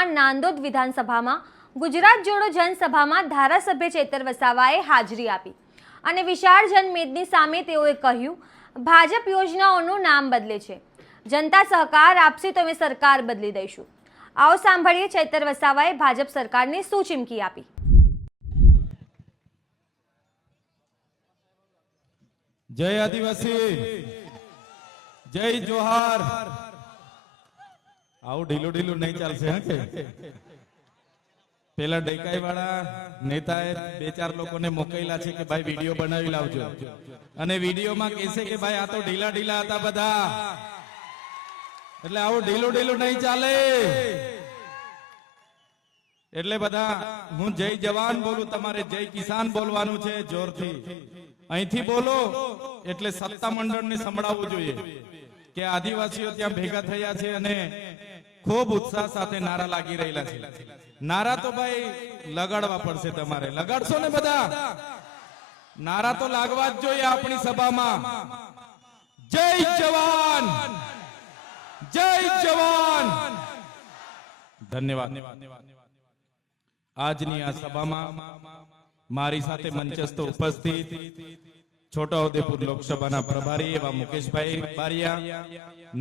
તાલુકામાં નાંદોદ વિધાનસભામાં ગુજરાત જોડો જનસભામાં ધારાસભ્ય ચેતર વસાવાએ હાજરી આપી અને વિશાળ જનમેદની સામે તેઓએ કહ્યું, ભાજપ યોજનાઓનું નામ બદલે છે, જનતા સહકાર આપશે તો અમે સરકાર બદલી દઈશું। आओ सांभळीए चैतर वसावाए भाजप सरकारने શું ચીમકી આપી। जय आदिवासी, जय जोहार। આવું ઢીલું ઢીલું નહીં ચાલશે હે કે પેલા ડેકાઈ વાળા નેતાએ બે ચાર લોકોને મોકલેલા છે કે ભાઈ વિડિયો બનાવી લાવજો અને વિડિયોમાં કહેશે કે ભાઈ આ તો ઢીલા ઢીલા હતા બધા, એટલે આવું ઢીલું ઢીલું નહીં ચાલે। એટલે બધા હું જય જવાન બોલું, તમારે જય કિસાન બોલવાનું છે જોરથી। અહીંથી બોલો એટલે સત્તા મંડળને સંભળાવવું જોઈએ કે આદિવાસીઓ ત્યાં ભેગા થયા છે અને ખૂબ ઉત્સાહ સાથે નારા લાગી રહેલા છે। નારા તો ભાઈ લગાડવા પડશે, તમારે લગાડશો ને બધા? નારા તો લાગવા જ જોઈએ આપણી સભામાં। જય જવાન, જય જવાન। ધન્યવાદ। આજની આ સભામાં મારી સાથે મંચસ્થ ઉપસ્થિત છોટાઉદેપુર લોકસભાના પ્રભારી એવા મુકેશભાઈ બારિયા,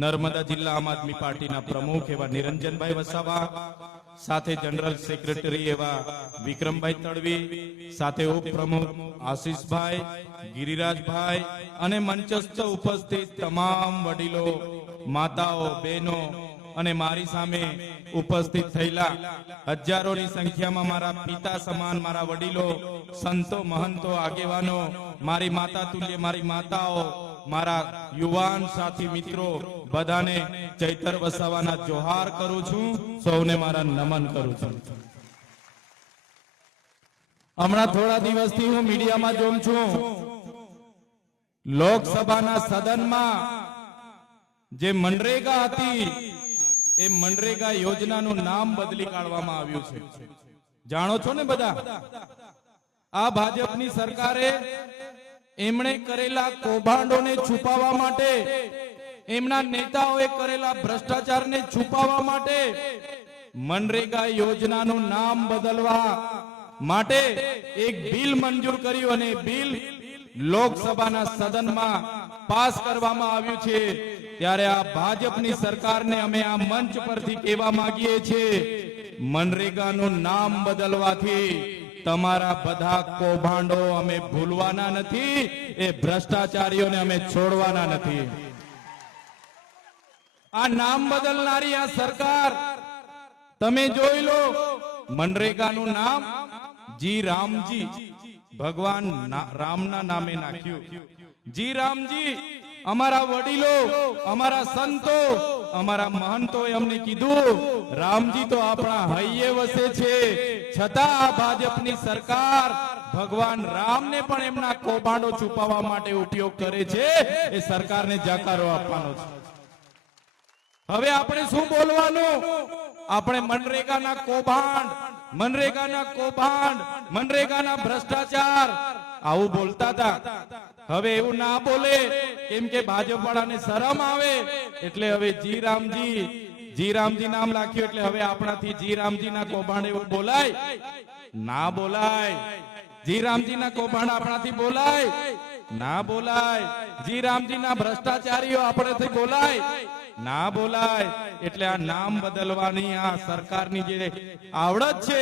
નર્મદા જિલ્લા આમ આદમી પાર્ટીના પ્રમુખ એવા નિરંજનભાઈ વસાવા, સાથે જનરલ સેક્રેટરી એવા વિક્રમભાઈ તડવી, સાથે ઉપપ્રમુખ આશીષભાઈ, ગિરિરાજભાઈ અને મંચસ્થ ઉપસ્થિત તમામ વડીલો, માતાઓ, બહેનો અને મારી સામે ઉપસ્થિત થયેલા હજારોની સંખ્યામાં મારા પિતા સમાન મારા વડીલો, સંતો, મહંતો, આગેવાનો, મારી માતા તુલ્ય મારી માતાઓ, મારા યુવાન સાથી મિત્રો, બધાને ચૈતર વસાવાના જોહાર કરું છું, સૌને મારા નમન કરું છું। હમણાં થોડા દિવસથી હું મીડિયામાં જોઉં છું, લોકસભાના સદનમાં જે મનરેગા હતી એ મનરેગા યોજનાનું નામ બદલી કાઢવામાં આવ્યું છે। જાણો છો ને બધા? આ ભાજપની સરકારે એમણે કરેલા કૌભાંડોને છુપાવવા માટે, એમના નેતાઓએ કરેલા ભ્રષ્ટાચારને છુપાવવા માટે મનરેગા યોજનાનું નામ બદલવા માટે એક બિલ મંજૂર કર્યું અને બિલ લોકસભાના સદનમાં પાસ કરવામાં આવ્યું છે। ત્યારે આ ભાજપની સરકારને અમે આ મંચ પરથી કહેવા માંગીએ છીએ, મનરેગાનું નામ બદલવાથી તમારા બધા કૌભાંડો અમે ભૂલવાના નથી, એ ભ્રષ્ટાચારીઓને અમે છોડવાના નથી। આ નામ બદલનારી આ સરકાર તમે જોઈ લો, મનરેગાનું નામ જી રામજી, ભગવાન રામના નામે નાખ્યું। જી રામજી, અમારા વડીલો, અમારા સંતો, અમારા મહંતોએ અમને કીધું રામજી તો આપણા હૈયે વસે છે, છતાં આ ભાજપની સરકાર ભગવાન રામને પણ એમના કૌભાંડો છુપાવવા માટે ઉપયોગ કરે છે। એ સરકારને જાકારો આપવાનો છે। હવે આપણે શું બોલવાનું? આપણે મનરેગાના કૌભાંડ, મનરેગાના કૌભાંડ, મનરેગાના ભ્રષ્ટાચાર આવું બોલતા હતા। હવે એવું ના બોલે, કેમ કે ભાજપ વાળાને શરમ આવે, એટલે હવે જી રામજી નામ રાખ્યું, એટલે હવે આપણાથી જી રામજીના કૌભાંડ એવું બોલાય ના બોલાય? જી રામજીના કૌભાંડ આપણાથી બોલાય ના બોલાય? જી રામજીના ભ્રષ્ટાચારીઓ આપણેથી બોલાય ના બોલાય? એટલે આ નામ બદલવાની આ સરકારની જે આવડત છે,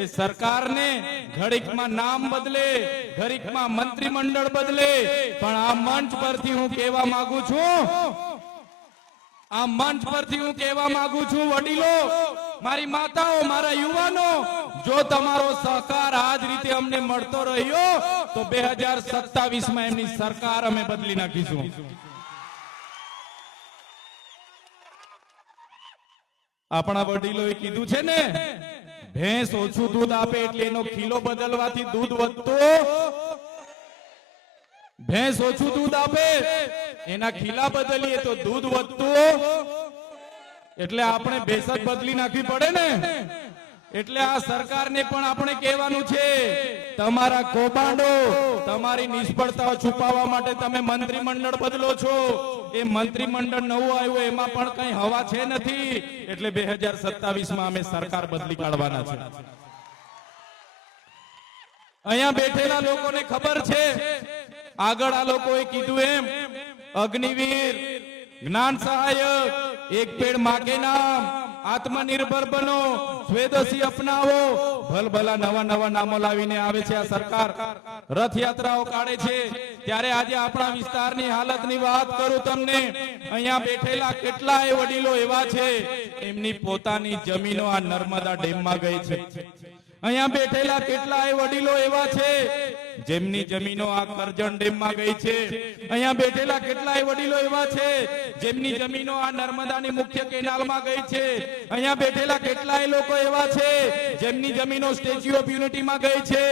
એ સરકારને ઘડીકમાં નામ બદલે, ઘડીકમાં મંત્રીમંડળ બદલે, પણ આ મંચ પરથી હું કહેવા માંગુ છું, આ મંચ પરથી હું કહેવા માંગુ છું, વડીલો, મારી માતાઓ, મારા યુવાનો, જો તમારો સહકાર આ જ રીતે અમને મળતો રહ્યો તો 2027માં એમની સરકાર અમે બદલી નાખીશું। આપણા વડીલોએ કીધું છે ને, ભેંસ ઓછું દૂધ આપે એટલે એનો કિલો બદલવાથી દૂધ વધતું, ભેંસ ઓછું દૂધ આપે એના ખીલા બદલીએ તો દૂધ વધતું, એટલે આપણે ભેંસ બદલી નાખવી પડે ને। એટલે આ સરકારને પણ આપણે કહેવાનું છે, તમારા કૌભાંડો, તમારી નિષ્ફળતાઓ છુપાવવા માટે તમે મંત્રીમંડળ બદલો છો. એ મંત્રીમંડળ નવું આવ્યું એમાં પણ કઈ હવા છે નથી. એટલે 2027માં અમે સરકાર બદલી કાઢવાના છે. અહીંયા બેઠેલા લોકોને ખબર છે, આગળ આ લોકોએ કીધું એમ અગ્નિવીર, જ્ઞાન સહાયક, એક પેડ માં કે નામ, આત્મનિર્ભર બનો, સ્વદેશી અપનાવો, ભલભલા નવા નવા નામો લાવીને આવે છે આ સરકાર. રથયાત્રાઓ કાઢે છે. ત્યારે આજે આપણા વિસ્તારની હાલતની વાત કરું તમને. અહીંયા બેઠેલા કેટલાય વડીલો એવા છે, એમની પોતાની જમીનો આ નર્મદા ડેમમાં ગઈ છે. અહીંયા બેઠેલા કેટલાય વડીલો એવા છે, જેમની જમીનો આ કરજણ ડેમમાં ગઈ છે. અહીંયા બેઠેલા કેટલાય વડીલો એવા છે, જેમની જમીનો આ નર્મદાની મુખ્ય કેનાલમાં ગઈ છે. અહીંયા બેઠેલા કેટલાય લોકો એવા છે, જેમની જમીનો સ્ટેચ્યુ ઓફ યુનિટીમાં ગઈ છે.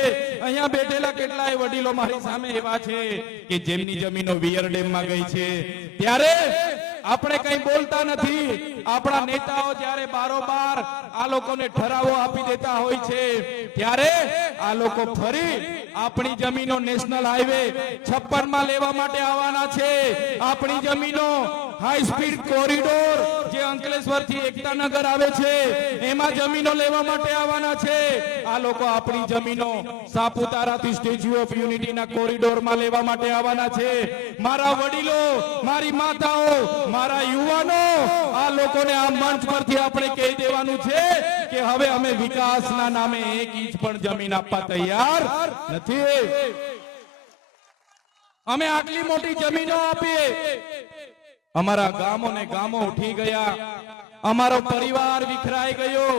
અહીંયા બેઠેલા કેટલાય વડીલો મારી સામે એવા છે કે જેમની જમીનો વિયર ડેમમાં ગઈ છે. ત્યારે આપણે કઈ બોલતા નથી. આપણા નેતાઓ જ્યારે બારોબાર આ લોકોને ઠરાવો આપી દેતા હોય છે, ત્યારે આ લોકો ફરી આપણી જમીનો નેશનલ હાઈવે 56 માં લેવા માટે આવવાના છે. આપણી જમીનો હાઈ સ્પીડ કોરિડોર જે અંકલેશ્વર થી એકતાનગર આવે છે, એમાં જમીનો લેવા માટે આવવાના છે. આ લોકો આપણી જમીનો સાપુતારાથી સ્ટેચ્યુ ઓફ યુનિટીના કોરિડોરમાં લેવા માટે આવવાના છે. મારા વડીલો, મારી માતાઓ, મારા યુવાનો, આ લોકોને આ મંચ પરથી આપણે કહી દેવાનું છે કે હવે અમે વિકાસના નામે 1 ઇંચ પણ જમીન આપવા તૈયાર નથી. અમે આટલી મોટી જમીનો આપીએ, અમારા ગામો ને ગામો ઉઠી ગયા, અમારો પરિવાર વિખરાઈ ગયો,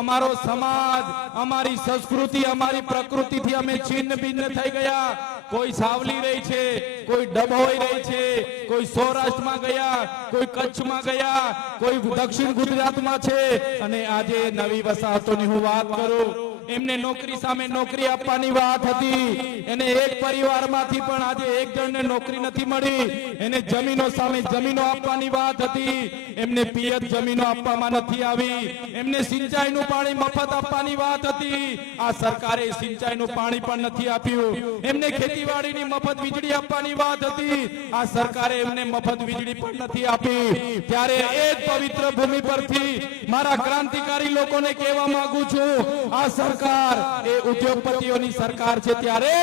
અમારો સમાજ, અમારી સંસ્કૃતિ, અમારી પ્રકૃતિથી અમે છિન્ન ભિન્ન થઈ ગયા. કોઈ સાવલી રહી છે, કોઈ ડભોઈ રહી છે, કોઈ સૌરાષ્ટ્રમાં ગયા, કોઈ કચ્છમાં ગયા, કોઈ દક્ષિણ ગુજરાતમાં છે. અને આજે નવી વસાહતોની હું વાત કરું, એમને નોકરી સામે નોકરી આપવાની વાત હતી. એને એક પરિવારમાંથી પણ આજે એક જણને નોકરી નથી મળી. એને જમીનો સામે જમીનો આપવાની વાત હતી. એમને પિયત જમીનો આપવામાં નથી આવી. એમને સિંચાઈનું પાણી મફત આપવાની વાત હતી. આ સરકારે સિંચાઈનું પાણી પણ નથી આપ્યું. એમને ખેતીવાડીની મફત વીજળી આપવાની વાત હતી. આ સરકારે એમને મફત વીજળી પણ નથી આપી. ત્યારે એ જ પવિત્ર ભૂમિ પરથી મારા ક્રાંતિકારી લોકોને કહેવા માંગુ છું, આ સરકાર એ ઉદ્યોગપતિઓની સરકાર છે. ત્યારે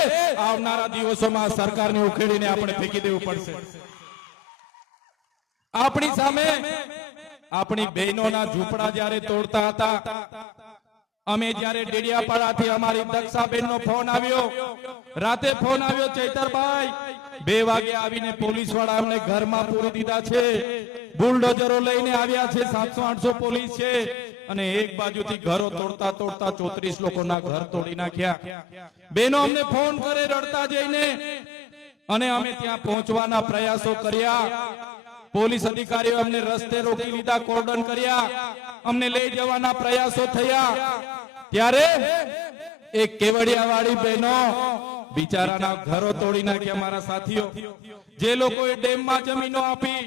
આવનારા દિવસોમાં સરકારને ઉખેડીને આપણે ફેંકી દેવું પડશે. આપણી સામે આપણી બહેનોના ઝૂંપડા જ્યારે તોડતા હતા, અમે જ્યારે ડેડિયાપાડાથી અમારી દક્ષાબેનનો ફોન આવ્યો, રાતે ફોન આવ્યો, ચૈતરભાઈ 2 વાગે આવીને પોલીસ વાળા અમને ઘરમાં પૂરી દીધા છે. બુલડોઝરો લઈને આવ્યા છે, 700-800 પોલીસ છે. અને એક બાજુથી ઘરો તોડતા તોડતા 34 લોકોના ઘર તોડી નાખ્યા. બેનો અમને ફોન કરે રડતા જઈને, અને અમે ત્યાં પહોંચવાના પ્રયાસો કર્યા. પોલીસ અધિકારીઓ અમને રસ્તે રોકી લીધા, કોર્ડન કર્યા, અમને લઈ જવાના પ્રયાસો થયા. ત્યારે એક કેવડિયાવાળી બહેનો બિચારાના ઘરો તોડી નાખ્યા. મારા સાથીઓ, જે લોકોએ ડેમમાં જમીનો આપી,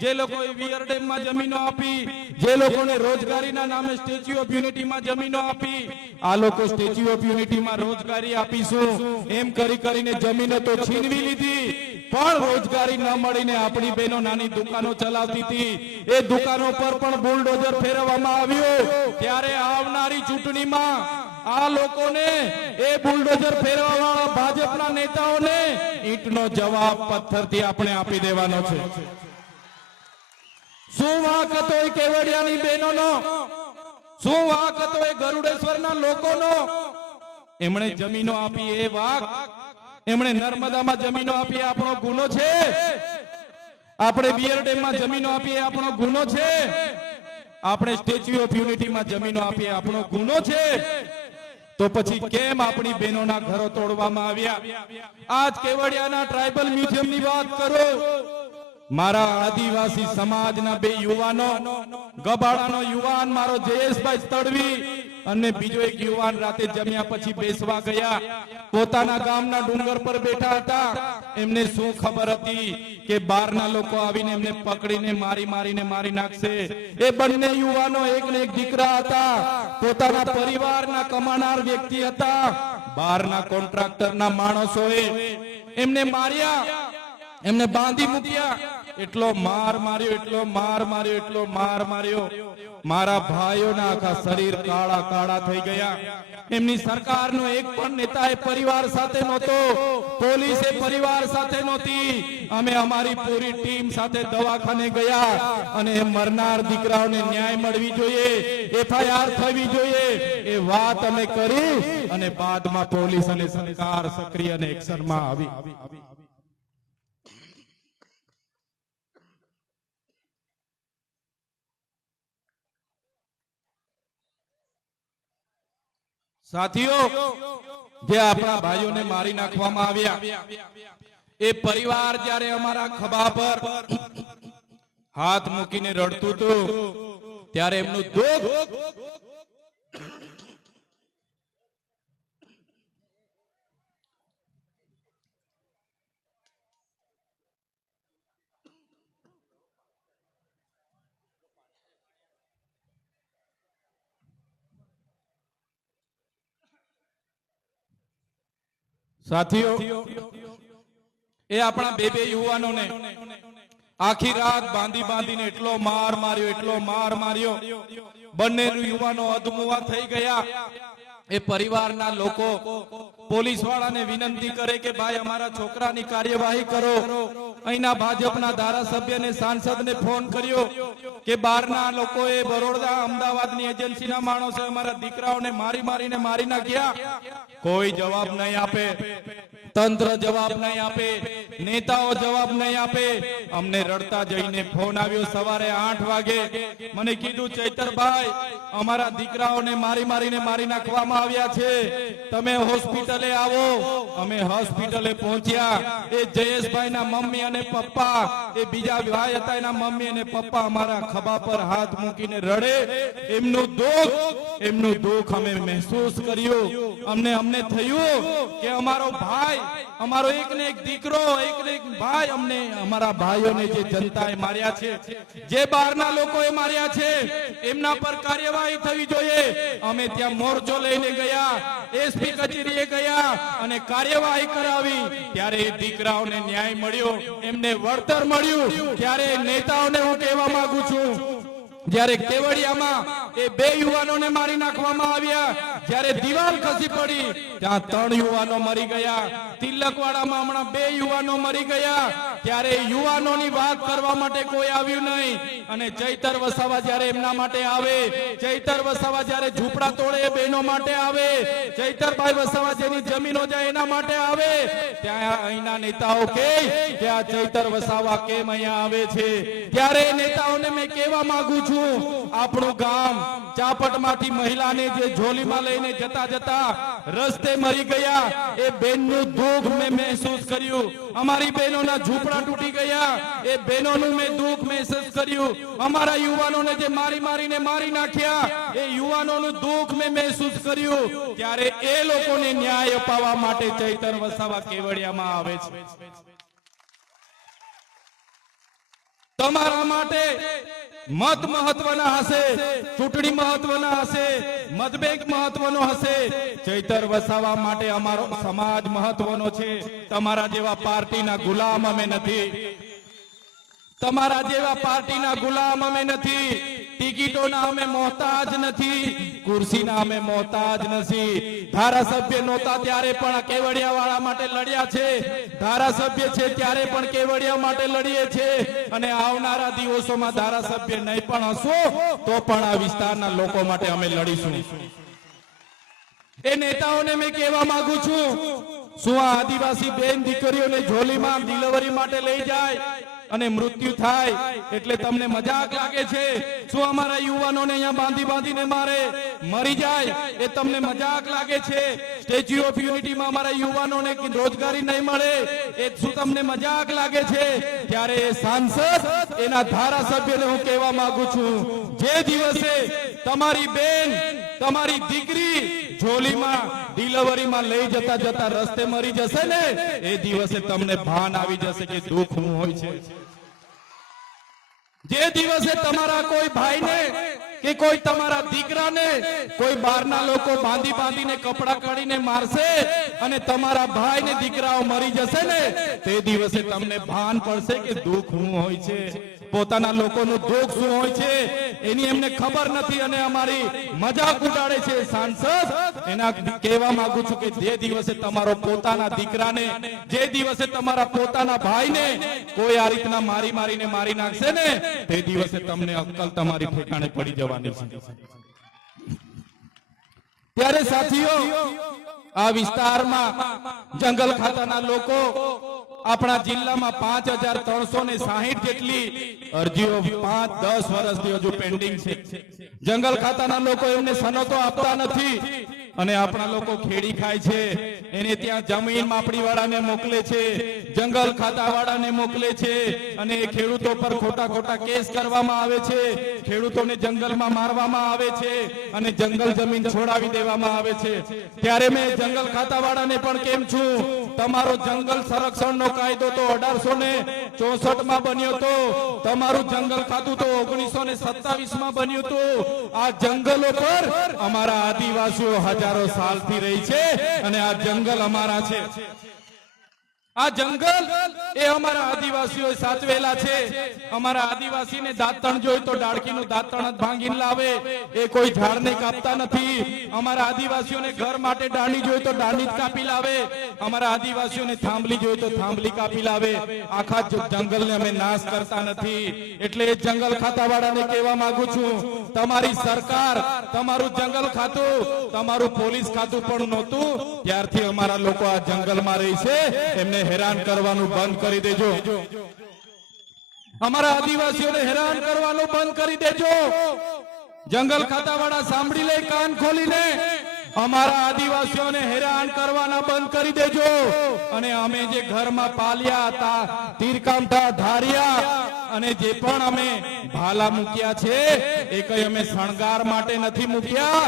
જે લોકોએ વિયર ડેમમાં જમીનો આપી, જે લોકોને રોજગારીના નામે સ્ટેચ્યુ ઓફ યુનિટીમાં જમીનો આપી, આ લોકો સ્ટેચ્યુ ઓફ યુનિટીમાં રોજગારી આપીશું એમ કરી કરીને જમીનો તો છીનવી લીધી, પણ રોજગારી ન મળીને આપણી બહેનો નાની દુકાનો ચલાવતી હતી, એ દુકાનો પર પણ બુલડોઝર ફેરવવામાં આવ્યું. ત્યારે આવનારી ચૂંટણીમાં આ લોકોને, એ બુલડોઝર ફેરવવા વાળા ભાજપના નેતાઓને ઈંટનો જવાબ પથ્થરથી આપણે આપી દેવાનો છે. શું વાંક હતો એ કેવડિયાની બહેનોનો? શું વાંક હતો એ ગરુડેશ્વરના લોકોનો? એમણે જમીનો આપી એ વાંક, એમણે નર્મદામાં જમીનો આપી આપણો ગુનો છે? આપણે બિયર ડેમમાં જમીનો આપી આપણો ગુનો છે? આપણે સ્ટેચ્યુ ઓફ યુનિટીમાં જમીનો આપી આપણો ગુનો છે? તો પછી કેમ આપણી બહેનોના ઘરો તોડવામાં આવ્યા? આજ કેવડિયાના ટ્રાઇબલ મ્યુઝિયમની વાત કરો. મારા આદિવાસી સમાજના 2 યુવાનો, ગબાડાનો યુવાન મારો જયેશભાઈ તડવી અને બીજો એક યુવાન રાતે જમ્યા પછી બેસવા ગયા, પોતાના ગામના ડુંગર પર બેઠા હતા. એમને શું ખબર હતી કે બહારના લોકો આવીને એમને પકડીને મારી નાખશે. એ બંને યુવાનો એક ને એક દીકરા હતા, પોતાના પરિવારના કમાનાર વ્યક્તિ હતા. બહારના કોન્ટ્રાક્ટરના માણસોએ એમને માર્યા, એમને બાંધી મૂક્યા. એટલો માર માર્યો. મારા ભાઈઓના આખા શરીર કાળા કાળા થઈ ગયા. એમની સરકારનો એક પણ નેતા એ પરિવાર સાથે નહોતો, પોલીસે પરિવાર સાથે નહોતી. અમે અમારી પૂરી ટીમ સાથે દવાખાને ગયા અને મરનાર દીકરાઓને ન્યાય મળવી જોઈએ, એફઆઈઆર થવી જોઈએ એ વાત અમે કરી અને બાદમાં પોલીસ અને સરકાર સક્રિય અને એક્શનમાં આવી. સાથીઓ, જે આપણા ભાઈઓને મારી નાખવામાં આવ્યા, એ પરિવાર જ્યારે અમારા ખભા પર હાથ મૂકીને રડતું હતું ત્યારે એમનું દુઃખ સાથીઓ, એ આપણા બે યુવાનોને આખી રાત બાંધીને એટલો માર માર્યો. બંને યુવાનો અધમુવા થઈ ગયા. એ પરિવારના લોકો પોલીસ વાળાને વિનંતી કરે કે ભાઈ અમારા છોકરાની કાર્યવાહી કરો. અહીંના ભાજપના ધારાસભ્યને સાંસદને ફોન કર્યો કે બહારના લોકોએ બરોડા અમદાવાદની એજન્સીના માણસે અમારા દીકરાઓને મારી નાખ્યા. કોઈ જવાબ નહીં આપે, તંત્ર જવાબ નહીં આપે, નેતાઓ જવાબ નહીં આપે. અમને રડતા જઈને ફોન આવ્યો સવારે 8 વાગે. મને કીધું, ચૈતરભાઈ, અમારા દીકરાઓને મારી નાખવામાં આવ્યા છે, તમે હોસ્પિટલે આવો. અમે હોસ્પિટલે પહોંચ્યા. એ જયેશભાઈના મમ્મી અને પપ્પા, એ બીજા ભાઈ હતા, એના મમ્મી અને પપ્પા અમારા ખભા પર હાથ મૂકીને રડે. એમનું દુઃખ અમે મહેસૂસ કર્યું. અમને થયું કે અમારો ભાઈ, અમારો એક ને એક દીકરો, એક ને એક ભાઈ, અમને અમારા ભાઈઓને જે જનતાએ માર્યા છે, જે બહારના લોકોએ માર્યા છે, એમના પર કાર્યવાહી થવી જોઈએ. અમે ત્યાં મોરચો લઈને ગયા, એસપી કચેરીએ ગયા અને કાર્યવાહી કરાવી. ત્યારે એ દીકરાઓને ન્યાય મળ્યો, એમને વળતર મળ્યું. ત્યારે નેતાઓને હું કહેવા માંગુ છું, જ્યારે કેવડિયામાં એ 2 યુવાનોને મારી નાખવામાં આવ્યા, જ્યારે દિવાલ ખસી પડી ત્યાં 3 યુવાનો મરી ગયા. તિલકવાડામાં હમણાં 2 યુવાનો મરી ગયા. ત્યારે યુવાનોની વાત કરવા માટે કોઈ આવ્યું નહીં. અને ચૈતર વસાવા જ્યારે એમના માટે આવે, ચૈતર વસાવા જ્યારે ઝૂંપડા તોડે એ બહેનો માટે આવે, ચૈતરભાઈ વસાવા જેની જમીનો જાય એના માટે આવે, ત્યાં અહીંના નેતાઓ કે આ ચૈતર વસાવા કેમ અહીંયા આવે છે? ત્યારે નેતાઓને મેં કહેવા માંગુ છું, આપણું ગામ ચાપટમાંથી મહિલાને જે ઝોલીમાં લઈને જતા રસ્તે મરી ગયા, એ બેનનું દુઃખ મેં મહેસૂસ કર્યું. અમારી બહેનોના ઝૂંપડા તૂટી ગયા, એ બહેનોનું મેં દુઃખ મહેસૂસ કર્યું. અમારા યુવાનોને જે મારી નાખ્યા, એ યુવાનોનું દુઃખ મેં મહેસૂસ કર્યું. ત્યારે એ લોકોને ન્યાય અપાવવા માટે ચૈતર વસાવા કેવડિયામાં આવે છે. તમારા માટે મત મહત્વના હશે, ચૂંટણી મહત્વના હશે, મતબેંક મહત્વનો હશે. ચૈતર વસાવા માટે અમારો સમાજ મહત્વનો છે. તમારા જેવા પાર્ટીના ગુલામ અમે નથી. તમારા જેવા પાર્ટીના ગુલામ અમે નથી. ટિકિટોના અમે મોહતાજ નથી. ખુરશીના અમે મોહતાજ નથી. ધારાસભ્ય નહોતા ત્યારે પણ કેવડિયા વાળા માટે લડ્યા છે. ધારાસભ્ય છે ત્યારે પણ કેવડિયા માટે લડીએ છે. અને આવનારા દિવસોમાં ધારાસભ્ય નહીં પણ હશો તો પણ આ વિસ્તારના લોકો માટે અમે લડીશું. એ નેતાઓને મેં કહેવા માંગુ છું, શું આ આદિવાસી બેન દીકરીઓને ઝોલીમાં ડિલિવરી માટે લઈ જાય અને મૃત્યુ થાય એટલે તમને મજાક લાગે છે? શું અમારા યુવાનોને અહીંયા બાંધીને મારે, મરી જાય એ તમને મજાક લાગે છે? સ્ટેચ્યુ ઓફ યુનિટીમાં અમારા યુવાનોને રોજગારી નહીં મળે એ શું તમને મજાક લાગે છે? ત્યારે એ સાંસદ, એના ધારાસભ્યને હું કહેવા માંગુ છું, જે દિવસે તમારી બેન, તમારી દીકરી ઝોલીમાં ડિલિવરીમાં લઈ જતા જતા રસ્તે મરી જશે ને એ દિવસે તમને ભાન આવી જશે કે દુઃખ શું હોય છે. જે દિવસે તમારા કોઈ ભાઈને કે કોઈ તમારા દીકરાને કોઈ બહારના લોકો બાંધી બાંધીને કપડા કાઢીને મારશે અને તમારા ભાઈ ને દીકરાઓ મરી જશે ને તે દિવસે તમને ભાન પડશે કે દુઃખ શું હોય છે. પોતાના લોકોનું દુઃખ શું હોય છે એની એમને ખબર નથી અને અમારી મજાક ઉડાડે છે સાંસદ. એના કહેવા માંગુ છું કે જે દિવસે તમારો પોતાના દીકરાને, જે દિવસે તમારા પોતાના ભાઈને કોઈ આ રીતના મારીને મારી નાખશે ને તે દિવસે તમને અક્કલ તમારી ઠેકાણે પડી જવાની છે. ત્યારે સાથીઓ, આ વિસ્તારમાં જંગલ ખાતાના લોકો આપણા જિલ્લામાં 5360 જેટલી અરજીઓ 5-10 વર્ષથી હજુ પેન્ડિંગ છે. જંગલ ખાતાના લોકો એમને સનતો આપતા નથી અને આપણા લોકો ખેડી ખાય છે. એને ત્યાં જમીન માપણી વાળાને મોકલે છે, જંગલ ખાતા વાળાને મોકલે છે અને એ ખેડૂતો પર ખોટા ખોટા કેસ કરવામાં આવે છે. ખેડૂતોને જંગલમાં મારવામાં આવે છે અને જંગલ જમીન છોડાવી દેવામાં આવે છે. ત્યારે મેં જંગલ ખાતા વાળાને પણ કેમ છું, તમારો જંગલ સંરક્ષણનો કાયદો તો 1864 માં બન્યો તો, તમારું જંગલ ખાતું તો 1927 માં બન્યું હતું. આ જંગલો પર અમારા આદિવાસીઓ હજારો સાલથી રહી છે અને આ જંગલ અમારા છે. આ જંગલ એ અમારા આદિવાસીઓ સાચવેલા છે. અમારા આદિવાસીને દાંતણ જોઈ તો ડાળકીનું દાંતણ જ ભાંગીને લાવે, એ કોઈ ઝાડને કાપતા નથી. અમારા આદિવાસીઓને ઘર માટે દાંડી જોઈ તો દાંડી જ કાપી લાવે. અમારા આદિવાસીઓને થાંભલી જોઈ તો થાંભલી કાપી લાવે. આખા જંગલને અમે નાશ કરતા નથી. એટલે એ જંગલ ખાતા વાળાને કહેવા માંગુ છું, તમારી સરકાર, તમારું જંગલ ખાતું, તમારું પોલીસ ખાતું પણ નહોતું ત્યારથી અમારા લોકો આ જંગલમાં રહી છે. એમને હેરાન કરવાનું બંધ કરી દેજો. અમારા આદિવાસીઓને હેરાન કરવાનું બંધ કરી દેજો. જંગલ ખાતા વાળા સાંભળી લે કાન ખોલીને, અમારા આદિવાસીઓને હેરાન કરવાના બંધ કરી દેજો. અને અમે જે ઘરમાં પાલ્યા હતા, તીરકામઠા, ધારિયા અને જે પણ અમે ભાલા મૂક્યા છે એ કઈ અમે શણગાર માટે નથી મૂક્યા.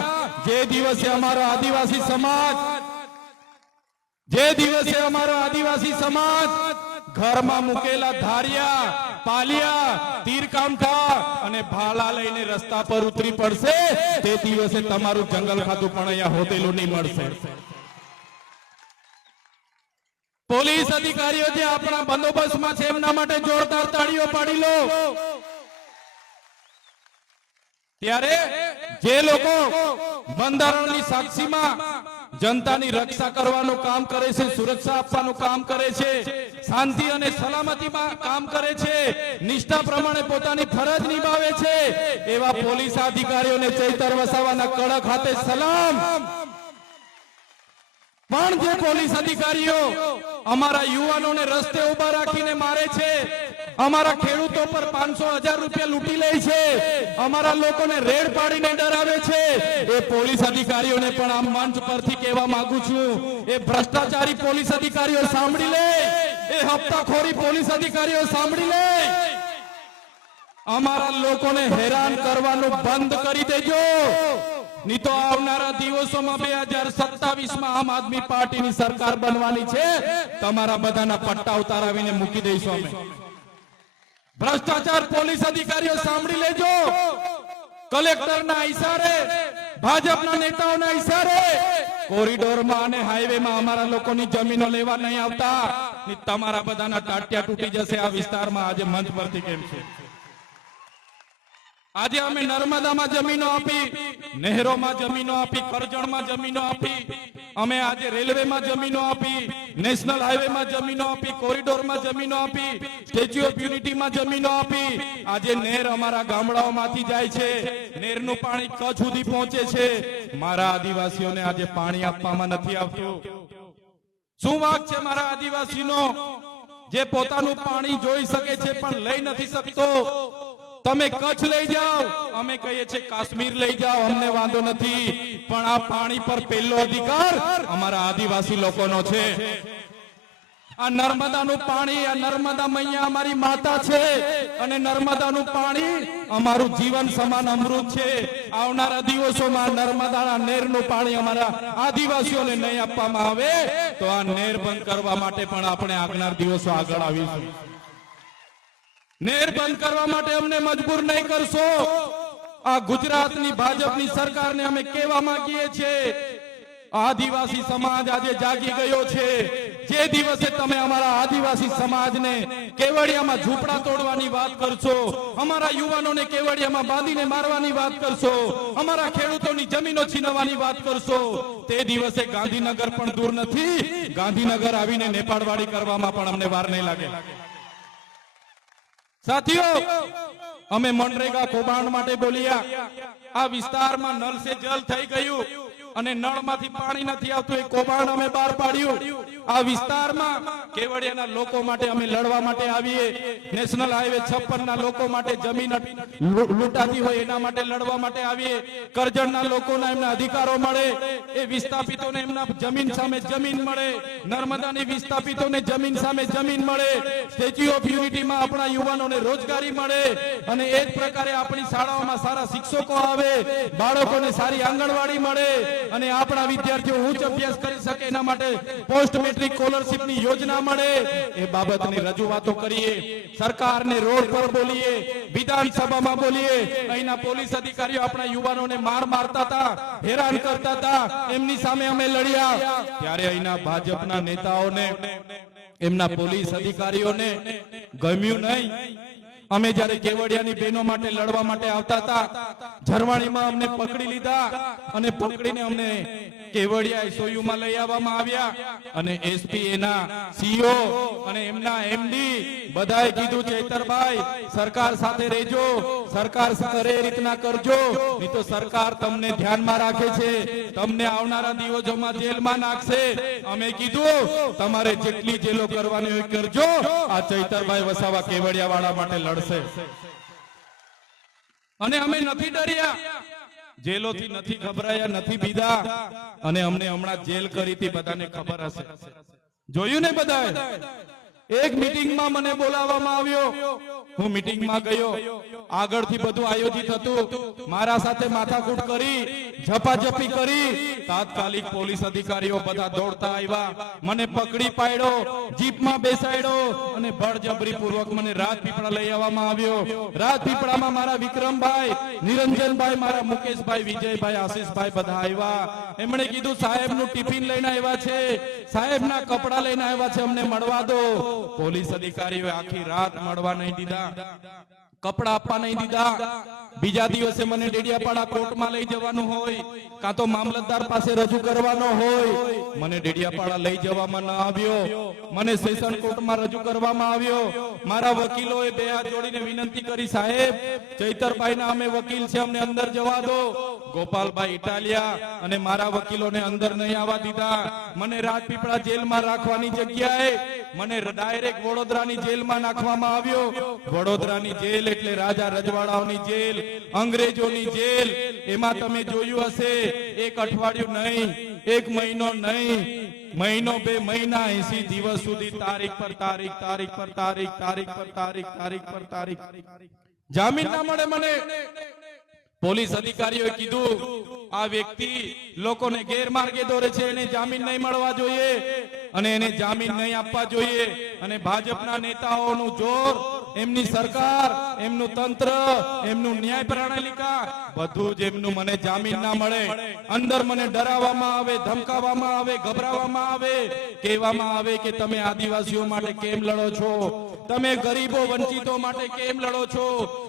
જે દિવસે અમારો આદિવાસી સમાજ, જે દિવસે અમારો આદિવાસી સમાજ ઘરમાં મૂકેલા ધારિયા, પાલિયા, તીરકામઠા અને ભાલા લઈને રસ્તા પર ઉતરી પડશે તે દિવસે તમારું જંગલ ખાતું પણ અહીંયા હોતેલું નહીં મળશે. પોલીસ અધિકારીઓ જે આપણા બંદોબસ્તમાં છે એમના માટે જોરદાર તાળીઓ પાડી લો. ત્યારે જે લોકો બંધારણની સાક્ષીમાં જનતાની રક્ષા કરવાનું કામ કરે છે, સુરક્ષા આપવાનું કામ કરે છે, શાંતિ અને સલામતીમાં કામ કરે છે, નિષ્ઠા પ્રમાણે પોતાની ફરજ નિભાવે છે, એવા પોલીસ અધિકારીઓને ચૈતર વસાવાના કડક હાથે સલામ. પણ જે પોલીસ અધિકારીઓ અમારા યુવાનોને રસ્તે ઉભા રાખીને મારે છે, અમારા ખેડૂતો પર 500,000 રૂપિયા લૂંટી લે છે, અમારા લોકોને રેડ પાડીને ડરાવે છે, એ પોલીસ અધિકારીઓને પણ આ મંચ પરથી કહેવા માંગુ છું, એ ભ્રષ્ટાચારી પોલીસ અધિકારીઓ સાંભળી લે, એ હપ્તાખોરી પોલીસ અધિકારીઓ સાંભળી લે. અમારા લોકોને હેરાન કરવાનું બંધ કરી દેજો. નહીં તો આવનારા દિવસોમાં 2027માં આમ આદમી પાર્ટીની સરકાર બનવાની છે. તમારા બધાના પટ્ટા ઉતારાવીને મૂકી દઈશું અમે. ભ્રષ્ટાચાર પોલીસ અધિકારીઓ સાંભળી લેજો. કલેક્ટરના ઈશારે, ભાજપના નેતાઓના ઈશારે કોરિડોરમાં અને હાઈવેમાં અમારા લોકોની જમીનો લેવા નહીં આવતા. તમારા બધાના ટાટિયા તૂટી જશે આ વિસ્તારમાં. આજે મંચ પરથી કેમ છે? આજે અમે નર્મદામાં જમીનો આપી, નહેરોમાં જમીનો આપી, કરજણમાં જમીનો આપી, અમે આજે રેલવેમાં જમીનો આપી, નેશનલ હાઈવેમાં જમીનો આપી, કોરિડોરમાં જમીનો આપી, સ્ટેચ્યુ ઓફ યુનિટીમાં જમીનો આપી. આજે નહેર અમારા ગામડાઓમાંથી જાય છે, નહેરનું પાણી કચ્છ સુધી પહોંચે છે. મારા આદિવાસીઓને આજે પાણી આપવામાં નથી આવતું. શું વાંક છે મારા આદિવાસીનો, જે પોતાનું પાણી જોઈ શકે છે પણ લઈ નથી શકતો? તમે કચ્છ લઈ જાઓ, અમે કહીએ છીએ કાશ્મીર લઈ જાઓ, અમને વાંધો નથી, પણ આ પાણી પર પહેલો અધિકાર અમારા આદિવાસી લોકોનો છે. આ નર્મદાનું પાણી, આ નર્મદા મૈયા અમારી માતા છે અને નર્મદાનું પાણી અમારું જીવન સમાન અમૃત છે. આવનારા દિવસોમાં નર્મદાના નેરનું પાણી અમારા આદિવાસીઓને નહીં આપવામાં આવે તો આ નેર બંધ કરવા માટે પણ આપણે આગળના દિવસો આગળ આવીશું. નેર બંધ કરવા માટે અમને મજબૂર નહીં કરશો. આ ગુજરાતની ભાજપની સરકારને અમે કહેવા માંગીએ છીએ, આદિવાસી સમાજ આજે જાગી ગયો છે. જે દિવસે તમે અમારા આદિવાસી સમાજને કેવડિયામાં ઝૂંપડા તોડવાની વાત કરશો, અમારા યુવાનોને કેવડિયામાં બાંધીને મારવાની વાત કરશો, અમારા ખેડૂતોની જમીનો છીનવવાની વાત કરશો, તે દિવસે ગાંધીનગર પણ દૂર નથી. ગાંધીનગર આવીને નેપાળવાડી કરવામાં પણ અમને વાર નહીં લાગે. સાથીઓ, અમે મનરેગા કૌભાંડ માટે બોલ્યા. આ વિસ્તારમાં નળ સે જલ થઈ ગયું અને નળમાંથી પાણી નથી આવતું, એ કૌભાંડ અમે બહાર પાડ્યું. આ વિસ્તારમાં કેવડિયાના લોકો માટે અમે લડવા માટે આવીએ. નેશનલ હાઈવે 56 ના લોકો માટે જમીન લૂંટાતી હોય એના માટે લડવા માટે આવીએ. કરજણના લોકોના એમના અધિકારો મળે, એ વિસ્થાપિતોને એમના જમીન સામે જમીન મળે, નર્મદાની વિસ્થાપિતોને જમીન સામે જમીન મળે, સ્ટેચ્યુ ઓફ યુનિટીમાં આપણા યુવાનોને રોજગારી મળે અને એ જ પ્રકારે આપણી શાળાઓમાં સારા શિક્ષકો આવે, બાળકોને સારી આંગણવાડી મળે અને આપણા વિદ્યાર્થીઓ ઉચ્ચ અભ્યાસ કરી શકે એના માટે પોસ્ટ મેટ્રિક સ્કોલરશિપની યોજના મળે. એ બાબતની રજૂઆતો કરીએ, સરકારને રોડ પર બોલીએ, વિધાનસભામાં બોલીએ. અહીંના પોલીસ અધિકારીઓ આપણા યુવાનોને મારતા હતા, હેરાન કરતા હતા, એમની સામે અમે લડ્યા. ત્યારે અહીંના ભાજપના નેતાઓને, એમના પોલીસ અધિકારીઓને ગમ્યું નહીં. અમે જ્યારે કેવડિયાની બહેનો માટે લડવા માટે આવતા હતા, ઝરવાણીમાં અમને પકડી લીધા અને પકડીને અમને કેવડિયા એસઓયુમાં લઈ આવવામાં આવ્યા અને એસપી, એના સીઓ અને એમના એમડી બધાએ કીધું, ચૈતરભાઈ સરકાર સાથે રહેજો, સરકાર કરે એ રીતના કરજો, નહીં તો સરકાર તમને ધ્યાનમાં રાખે છે, તમને આવનારા દિવસોમાં જેલમાં નાખશે. અમે કીધું, તમારે જેટલી જેલો કરવાની હોય કરજો, આ ચૈતરભાઈ વસાવા કેવડિયા વાળા માટે લડશે. અને અમે નથી ડર્યા, જેલોથી નથી ગભરાયા, નથી બીધા. અને અમને હમણાં જેલ કરી હતી, બધાને ખબર હશે, જોયું ને બધાએ. એક મીટિંગમાં મને બોલાવવામાં આવ્યો, હું મીટિંગમાં ગયો. આગળથી બધું આયોજિત હતું, મારા સાથે માથાકૂટ કરી, ઝપાઝપી કરી. તાત્કાલિક પોલીસ અધિકારીઓ બધા દોડતા આવ્યા, મને પકડી પાડ્યો, જીપમાં બેસાડ્યો અને બળજબરી પૂર્વક મને રાજપીપળા લઈ આવવામાં આવ્યો. રાજપીપળામાં મારા વિક્રમભાઈ, નિરંજનભાઈ, મારા મુકેશભાઈ, વિજયભાઈ, આશીષભાઈ બધા આવ્યા. એમણે કીધું, સાહેબનું ટિફિન લઈને આવ્યા છે, સાહેબના કપડા લઈને આવ્યા છે, અમને મળવા દો. પોલીસ અધિકારીઓએ આખી રાત મળવા નહીં દીધા, કપડા આપવા નહીં દીધા. બીજા દિવસે મને ડેડિયાપાડા કોર્ટમાં લઈ જવાનું હોય, કાં તો મામલતદાર પાસે રજૂ કરવાનો હોય. મને ડેડિયાપાડા લઈ જવામાં ન આવ્યો, મને સેશન કોર્ટમાં રજૂ કરવામાં આવ્યો. મારા વકીલોએ બે હાથ જોડીને વિનંતી કરી, સાહેબ ચૈતરભાઈના અમે વકીલ છે, અમને અંદર જવા દો. ગોપાલભાઈ ઇટાલિયા અને મારા વકીલોને અંદર નહીં આવવા દીધા. મને રાજપીપળા જેલમાં રાખવાની જગ્યાએ મને ડાયરેક્ટ વડોદરાની જેલમાં નાખવામાં આવ્યો. વડોદરાની જેલ એટલે રાજા રજવાડાઓની જેલ, અંગ્રેજોની જેલ. એમાં તમે જોયું હશે, એક અઠવાડિયું નહીં, એક મહિનો નહીં, મહિનો, 2 મહિના, 80 દિવસ સુધી તારીખ પર તારીખ, તારીખ પર તારીખ, તારીખ પર તારીખ, તારીખ પર તારીખ, જામીન ના મળે મને. પોલીસ અધિકારીઓએ કીધું, આ વ્યક્તિ લોકોને ગેરમાર્ગે દોરે છે, એને જામીન નહીં મળવા જોઈએ અને એને જામીન નહીં આપવા જોઈએ. અને ભાજપના નેતાઓનું જોર, એમની સરકાર, એમનું તંત્ર, એમનું ન્યાય પ્રણાલિકા બધું જ એમનું મને જામીન ના મળે. અંદર મને ડરાવવામાં આવે, ધમકાવવામાં આવે, ગભરાવવામાં આવે, કહેવામાં આવે કે તમે આદિવાસીઓ માટે કેમ લડો છો, તમે ગરીબો વંચિતો માટે કેમ લડો છો,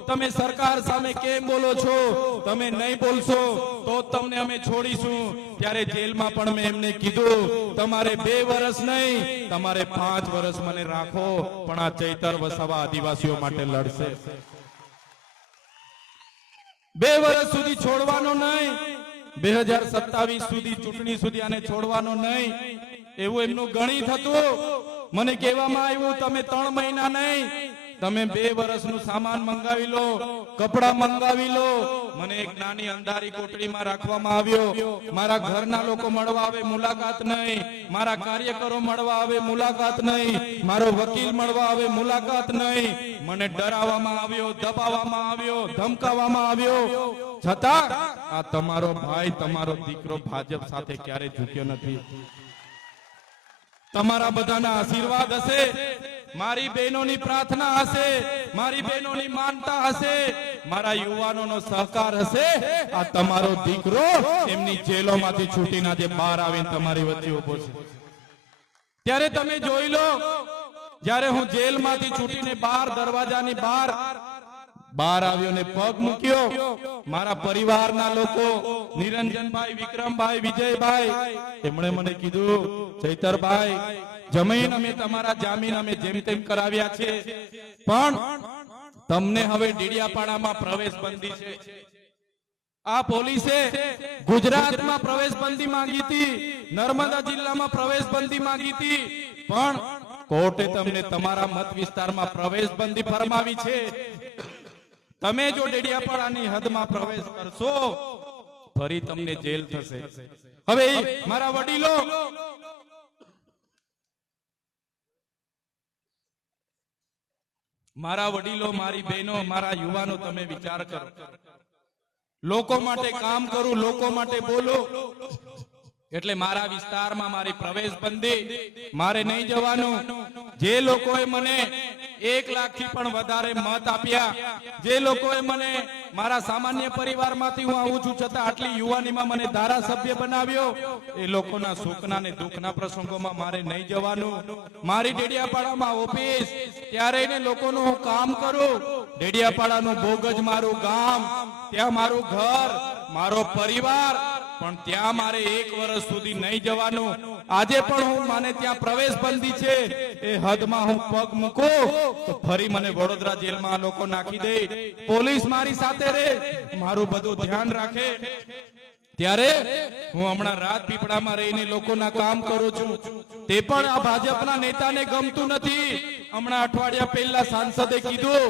તમે સરકાર સામે કેમ બોલો છો, તમે નહીં બોલશો તો તમને અમે છોડીશું. ત્યારે જેલમાં પણ મેં એમને કીધું, તમારે 2 વર્ષ નહીં, તમારે 5 વર્ષ મને રાખો, પણ આ ચૈતર વસાવા આદિવાસીઓ માટે લડશે. 2 વર્ષ સુધી છોડવાનો નહીં, 2027 સુધી, ચૂંટણી સુધી આને છોડવાનો નહીં, એવું એમનું ગણિત હતું. મને કહેવામાં આવ્યું, તમે 3 મહિના નહીં, તમે 2 વર્ષનું સામાન મંગાવી લો, કપડા મંગાવી લો. મને એક નાની અંધારી કોટડીમાં રાખવામાં આવ્યો. મારા ઘરના લોકો મળવા આવે, મુલાકાત નહીં. મારા કાર્યકરો મળવા આવે, મુલાકાત નહીં. મારો વકીલ મળવા આવે, મુલાકાત નહીં. મને ડરાવવામાં આવ્યો, દબાવવામાં આવ્યો, ધમકાવવામાં આવ્યો. છતાં આ તમારો ભાઈ, તમારો દીકરો ભાજપ સાથે ક્યારે ઝૂક્યો નથી. તમારા બધાના આશીર્વાદ હશે, મારી બહેનોની પ્રાર્થના હશે, મારી બહેનોની માનતા હશે, મારા યુવાનોનો સહકાર હશે. આ તમારો દીકરો એમની જેલોમાંથી છૂટીને આજે બહાર આવીને તમારી વચ્ચે ઉભો છે. ત્યારે તમે જોઈ લો, જ્યારે હું જેલમાંથી છૂટીને બહાર દરવાજાની બહાર આવ્યો ને પગ મૂક્યો, મારા પરિવારના લોકો નિરંજનભાઈ, વિક્રમભાઈ, વિજયભાઈ, એમણે મને કીધું, ચૈતરભાઈ, જમીન અમે તમારા જામીન અમે જેમ તેમ કરાવ્યા છે, પણ તમને હવે ડેડિયાપાડામાં પ્રવેશ બંધી છે. આ પોલીસે ગુજરાતમાં પ્રવેશ બંધી માંગી હતી, નર્મદા જિલ્લામાં પ્રવેશ બંધી માંગી હતી, પણ કોર્ટે તમને તમારા મત વિસ્તારમાં પ્રવેશ બંધી ફરમાવી છે. તમે જો ડેડિયાપાડાની હદમાં પ્રવેશ કરશો, ફરી તમને જેલ થશે. હવે મારા વડીલો, મારી બહેનો, મારા યુવાનો, તમે વિચાર કરો. લોકો માટે કામ કરું, લોકો માટે બોલો, એટલે મારા વિસ્તારમાં મારી પ્રવેશ બંધી, મારે નહીં જવાનું. જે લોકોએ મને 1 લાખથી પણ વધારે મત આપ્યા, જે લોકોએ મને મારા સામાન્ય પરિવારમાંથી હું આવું છું છતાં આટલી યુવાનીમાં મને ધારાસભ્ય બનાવ્યો, એ લોકોના સુખના ને દુઃખના પ્રસંગોમાં મારે નહીં જવાનું. મારી ડેડિયાપાડામાં ઓફિસ, ત્યારે એને લોકોનું હું કામ કરું. ડેડિયાપાડાનું બોગજ મારું ગામ, ત્યાં મારું ઘર, મારો પરિવાર, પણ ત્યાં મારે 1 વર્ષ સુધી નહીં જવાનું. આજે પણ હું મને ત્યાં પ્રવેશ બંધી છે, એ હદમાં હું પગ મૂકું તો ફરી મને વડોદરા જેલમાં લોકો નાખી દે. પોલીસ મારી સાથે રહે, મારું બધું ધ્યાન રાખે. ત્યારે હું હમણાં રાજપીપળામાં રહીને લોકોના કામ કરું છું, તે પણ આ ભાજપના નેતાને ગમતું નથી. હમણાં અઠવાડિયા પહેલા સાંસદે કીધું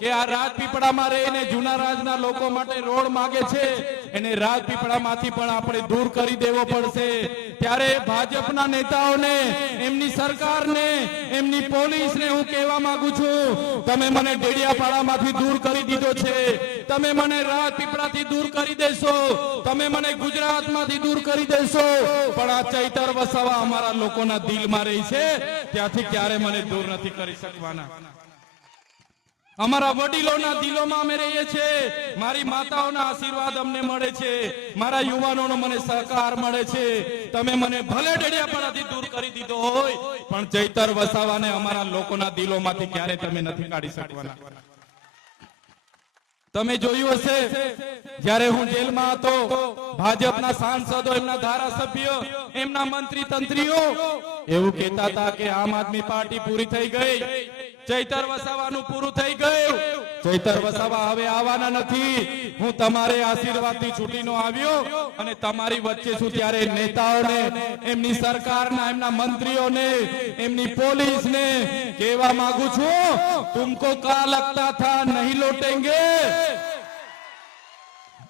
કે આ રાજપીપળામાં રહીને જૂના રાજના લોકો માટે રોડ માંગે છે, એને રાજપીપળામાંથી પણ આપણે દૂર કરી દેવો પડશે. ત્યારે ભાજપના નેતાઓને, એમની સરકારને, એમની પોલીસને હું કહેવા માંગુ છું, તમે મને ડેડિયાપાડામાંથી દૂર કરી દીધો છે, તમે મને રાજપીપળાથી દૂર કરી દેશો, તમે મને ગુજરાતમાંથી દૂર કરી દેશો, પણ આ ચૈતર વસાવા અમારા લોકોના દિલમાં રહી છે, ત્યાંથી ક્યારે મને દૂર નથી કરી શકવાના. અમારા વડીલોના દિલોમાં અમે રહીએ છીએ, મારી માતાઓના આશીર્વાદ અમને મળે છે, મારા યુવાનોનો મને સહકાર મળે છે. તમે મને ભલે ડેડિયાપાડાથી દૂર કરી દીધો હોય, પણ ચૈતર વસાવાને અમારા લોકોના દિલોમાંથી ક્યારે તમે નથી કાઢી શકવાના. તમે જોયું હશે, જ્યારે હું જેલમાં હતો, ભાજપના સાંસદો, એમના ધારાસભ્યો, એમના મંત્રી તંત્રીઓ એવું કહેતા હતા કે આમ આદમી પાર્ટી પૂરી થઈ ગઈ, ચૈતર વસાવાનું પૂરું થઈ ગયું, ચૈતર વસાવા હવે આવવાના નથી. હું તમારે આશીર્વાદથી છૂટીનો આવ્યો અને તમારી વચ્ચે છું, ત્યારે નેતાઓને, એમની સરકારના, એમના મંત્રીઓને, એમની પોલીસને કહેવા માંગુ છું, તુમકો કા લગતા થા નહીં લौटेंगे,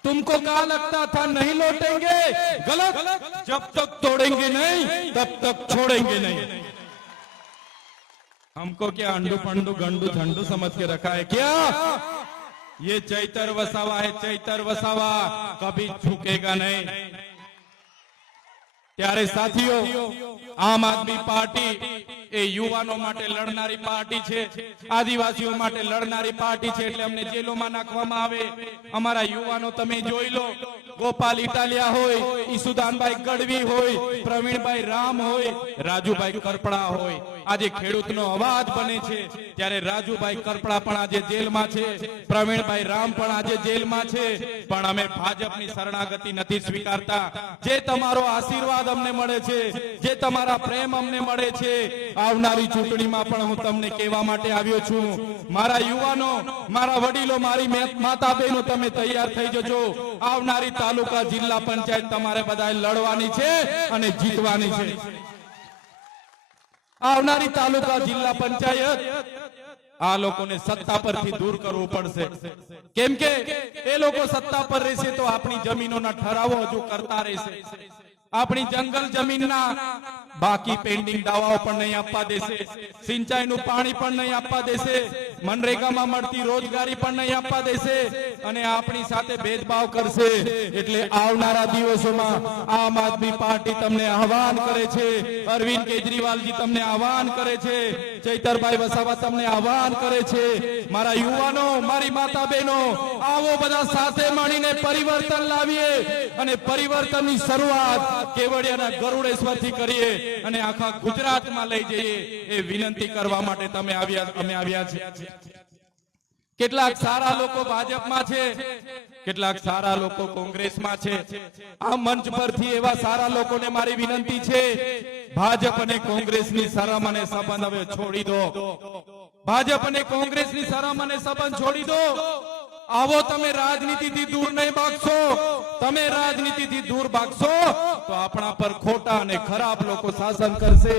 तुमको कहा लगता था नहीं लौटेंगे, गलत. जब तक तोड़ेंगे नहीं तब तक छोड़ेंगे नहीं. हमको क्या अंडू पंडू गंडू झंडू समझ के रखा है क्या? ये चैतर वसावा है, चैतर वसावा कभी झुकेगा नहीं. ત્યારે સાથીઓ, આમ આદમી પાર્ટી એ યુવાનો માટે લડનારી પાર્ટી છે, આદિવાસીઓ માટે લડનારી પાર્ટી છે, એટલે અમને જેલોમાં નાખવામાં આવે. અમારા યુવાનો તમે જોઈ લો, ગોપાલ ઇટાલિયા હોય, ઈસુદાનભાઈ ગઢવી હોય, પ્રવીણભાઈ રામ હોય, રાજુભાઈ કરપડા હોય, આજે ખેડૂતનો અવાજ બને છે, ત્યારે રાજુભાઈ કરપડા પણ આજે જેલમાં છે, પ્રવીણભાઈ રામ પણ આજે જેલમાં છે. પણ અમે ભાજપની શરણાગતિ નથી સ્વીકારતા. જે તમારો આશીર્વાદ અમને મળે છે, જે તમારા પ્રેમ અમને મળે છે, આવનારી ચૂંટણીમાં પણ હું તમને કહેવા માટે આવ્યો છું, મારા યુવાનો, મારા વડીલો, મારી માતા બહેનો, તમે તૈયાર થઈ જજો. આવનારી તાલુકા જિલ્લા પંચાયત તમારે બધાએ લડવાની છે અને જીતવાની છે. આવનારી તાલુકા જિલ્લા પંચાયત આ લોકોને સત્તા પરથી દૂર કરવું પડશે, કેમ કે એ લોકો સત્તા પર રહેશે તો આપણી જમીનોના ઠરાવો હજુ કરતા રહેશે, આપણી જંગલ જમીનના બાકી પેન્ડિંગ દાવાઓ પણ નહીં આપવા દેશે, સિંચાઈનું પાણી પણ નહીં આપવા દેશે, મનરેગામાં મળતી રોજગારી પણ નહીં આપવા દેશે અને આપણી સાથે ભેદભાવ કરશે. એટલે આવનારા દિવસોમાં આમ આદમી પાર્ટી તમને આહવાન કરે છે, અરવિંદ કેજરીવાલજી તમને આહવાન કરે છે, ચૈતરભાઈ વસાવા તમને આહવાન કરે છે, મારા યુવાનો, મારી માતા બહેનો, આવો બધા સાથે મળીને પરિવર્તન લાવીએ અને પરિવર્તનની શરૂઆત કેવડિયાના ગરુડેશ્વરથી કરીએ અને આખા ગુજરાતમાં લઈ જઈએ એ વિનંતી કરવા માટે અમે આવ્યા છીએ. કેટલાક સારા લોકો ભાજપમાં છે, કેટલાક સારા લોકો કોંગ્રેસમાં છે. આ મંચ પરથી એવા સારા લોકોને મારી વિનંતી છે, ભાજપ અને કોંગ્રેસની શરમ અને સંબંધ હવે છોડી દો. ભાજપ અને કોંગ્રેસની શરમ અને સંબંધ છોડી દો. આવો તમે રાજનીતિથી દૂર નહીં ભાગશો. તમે રાજનીતિથી દૂર ભાગશો તો આપણા પર ખોટા અને ખરાબ લોકો શાસન કરશે.